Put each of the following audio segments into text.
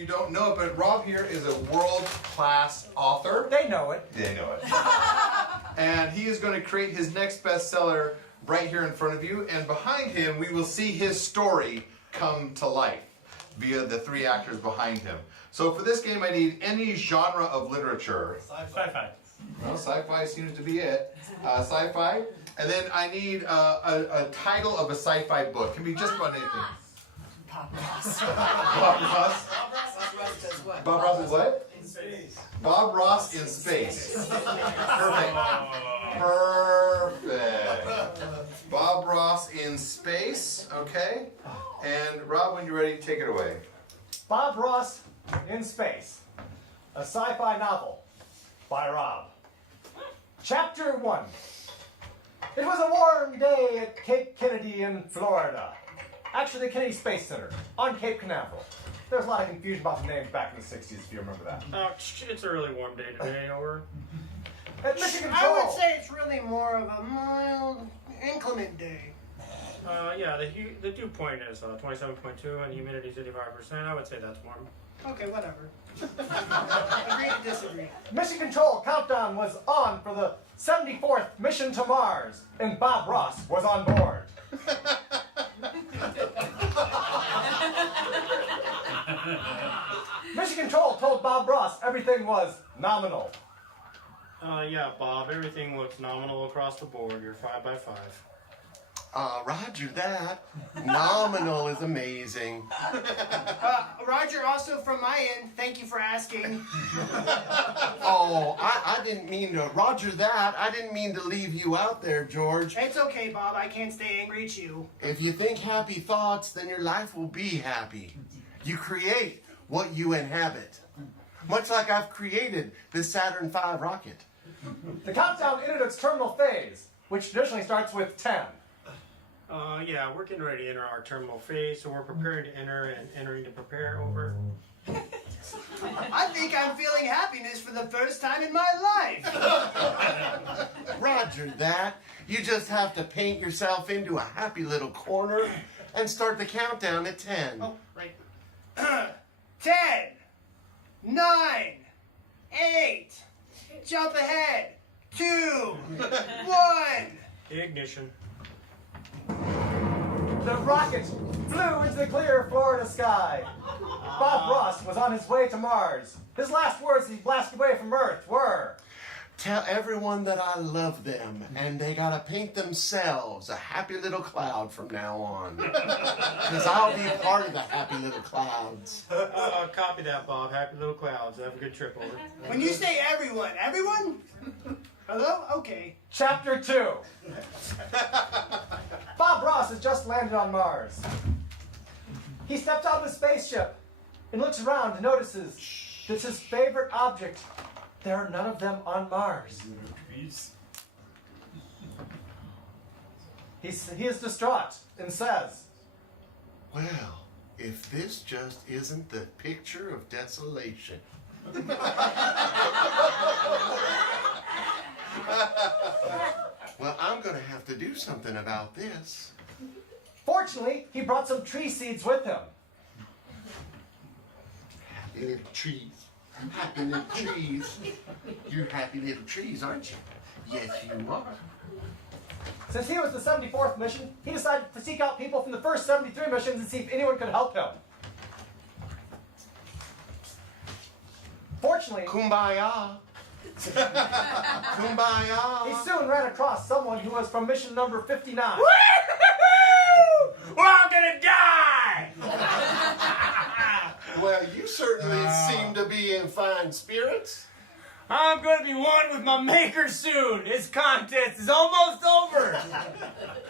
you don't know it, but Rob here is a world-class author. They know it. They know it. And he is going to create his next bestseller right here in front of you. And behind him, we will see his story come to life via the three actors behind him. So for this game, I need any genre of literature. Sci-fi. Well, sci-fi seems to be it. Sci-fi. And then I need a title of a sci-fi book. Can be just about anything. Bob Ross. Bob Ross. Bob Ross does what? Bob Ross is what? In space. Bob Ross in space. Perfect. Perfect. Bob Ross in space. Okay. And Rob, when you're ready, take it away. Bob Ross in Space, a sci-fi novel by Rob. Chapter 1. It was a warm day at Cape Kennedy in Florida. Actually, the Kennedy Space Center on Cape Canaveral. There was a lot of confusion about the names back in the 60s, if you remember that. It's a really warm day today, over. At Michigan I Control. would say it's really more of a mild, inclement day. Yeah, the dew point is 27.2 and humidity is 85%. I would say that's warm. Okay, whatever. Agree to disagree. Mission Control countdown was on for the 74th mission to Mars, and Bob Ross was on board. Mission Control told Bob Ross everything was nominal. Yeah, Bob, everything looks nominal across the board. You're 5 by 5. Roger that. Nominal is amazing. Roger, also from my end, thank you for asking. Oh, I didn't mean to. Roger that. I didn't mean to leave you out there, George. It's okay, Bob. I can't stay angry at you. If you think happy thoughts, then your life will be happy. You create what you inhabit. Much like I've created this Saturn V rocket. The countdown entered its terminal phase, which traditionally starts with 10. Yeah, we're getting ready to enter our terminal phase, so we're preparing to enter and entering to prepare, over. I think I'm feeling happiness for the first time in my life. Roger that. You just have to paint yourself into a happy little corner and start the countdown at 10. Oh, right. 10, 9, 8, jump ahead, 2, 1. Ignition. The rocket flew into the clear Florida sky. Bob Ross was on his way to Mars. His last words as he blasted away from Earth were, Tell everyone that I love them, and they gotta paint themselves a happy little cloud from now on. Because I'll be a part of the happy little clouds. Copy that, Bob. Happy little clouds. Have a good trip, over. When you say everyone, everyone? Hello? Okay. Chapter 2. Bob Ross has just landed on Mars. He steps out of the spaceship and looks around and notices that his favorite object, there are none of them on Mars. He is distraught and says, Well, if this just isn't the picture of desolation. Well, I'm gonna have to do something about this. fortunately, he brought some tree seeds with him. Happy little trees. Happy little trees. You're happy little trees, aren't you? Yes, you are. Since he was the 74th mission, he decided to seek out people from the first 73 missions and see if anyone could help him. Fortunately, Kumbaya. Kumbaya. he soon ran across someone who was from mission number 59. We're all gonna die! Well, you certainly seem to be in fine spirits. I'm gonna be one with my maker soon. His contest is almost over.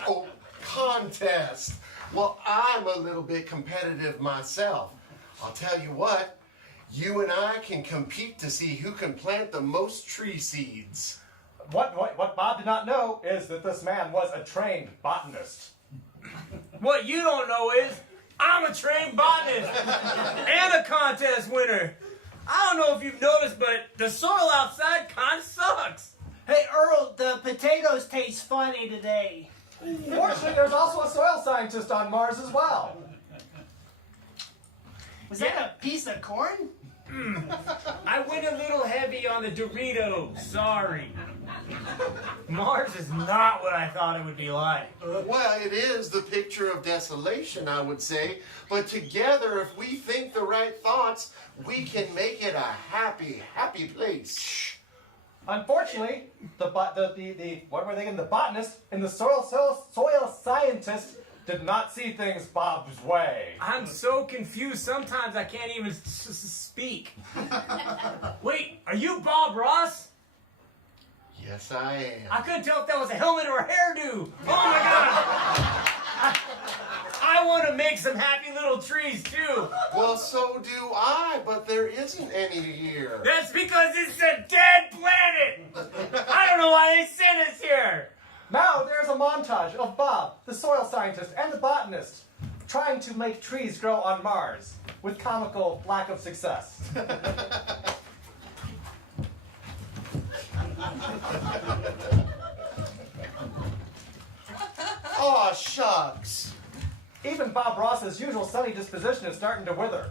Oh, contest. Well, I'm a little bit competitive myself. I'll tell you what, you and I can compete to see who can plant the most tree seeds. What Bob did not know is that this man was a trained botanist. What you don't know is I'm a trained botanist and a contest winner. I don't know if you've noticed, but the soil outside kind of sucks. Hey, Earl, the potatoes taste funny today. Fortunately, there's also a soil scientist on Mars as well. Was that a piece of corn? I went a little heavy on the Doritos. Sorry. Mars is not what I thought it would be like. Well, it is the picture of desolation, I would say. But together, if we think the right thoughts, we can make it a happy, happy place. Unfortunately, the what were they again? The botanist and the soil scientist did not see things Bob's way. I'm so confused. Sometimes I can't even speak. Wait, are you Bob Ross? Yes, I am. I couldn't tell if that was a helmet or a hairdo. Oh my God! I want to make some happy little trees too. Well, so do I, but there isn't any here. That's because it's a dead planet. I don't know why they sent us here. Now there's a montage of Bob, the soil scientist, and the botanist trying to make trees grow on Mars with comical lack of success. Aw, shucks. Even Bob Ross's usual sunny disposition is starting to wither.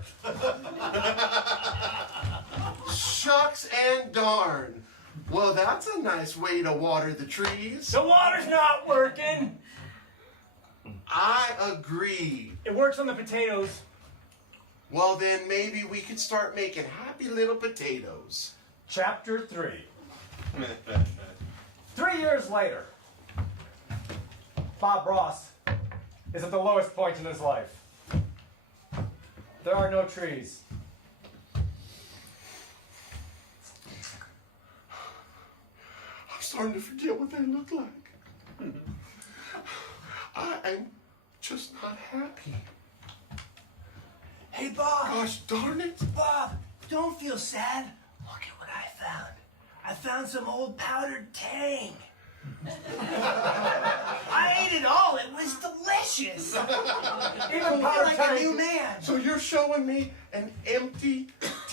Shucks and darn. Well, that's a nice way to water the trees. The water's not working. I agree. It works on the potatoes. Well, then maybe we could start making happy little potatoes. Chapter 3. 3 years later, Bob Ross is at the lowest point in his life. There are no trees. I'm starting to forget what they look like. I am just not happy. Hey, Bob. Gosh darn it. Bob, don't feel sad. Look at what I found. I found some old powdered tang. I ate it all. It was delicious. I Even feel powdered like tang. a new man. So you're showing me an empty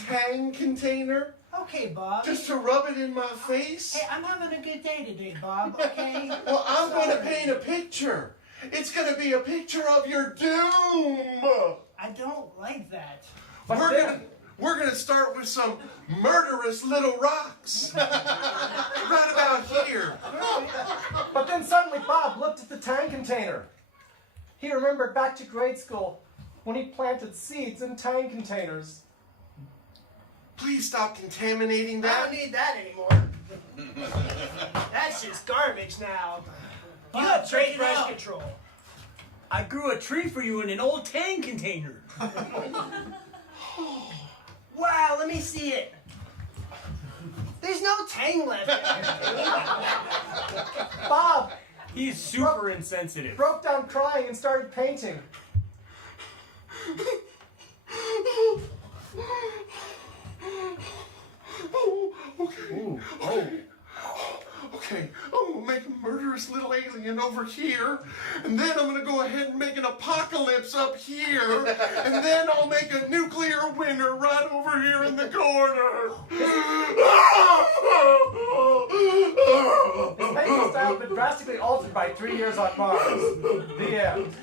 Tang container Okay, Bob. just to rub it in my face? Hey, I'm having a good day today, Bob, okay? Well, I'm going to paint a picture. It's going to be a picture of your doom. I don't like that. But We're gonna start with some murderous little rocks. Right about here. But then suddenly Bob looked at the tang container. He remembered back to grade school when he planted seeds in tang containers. Please stop contaminating I that. don't need that anymore. That's just garbage now. You have great brush control. I grew a tree for you in an old Tang container. Wow, let me see it. There's no tang left in it. Bob He's super insensitive. broke down crying and started painting. Okay, I'm gonna make a murderous little alien over here, and then I'm gonna go ahead and make an apocalypse up here, and then I'll make a nuclear winter right over here in the corner. His painting style had been drastically altered by 3 years on Mars. The end.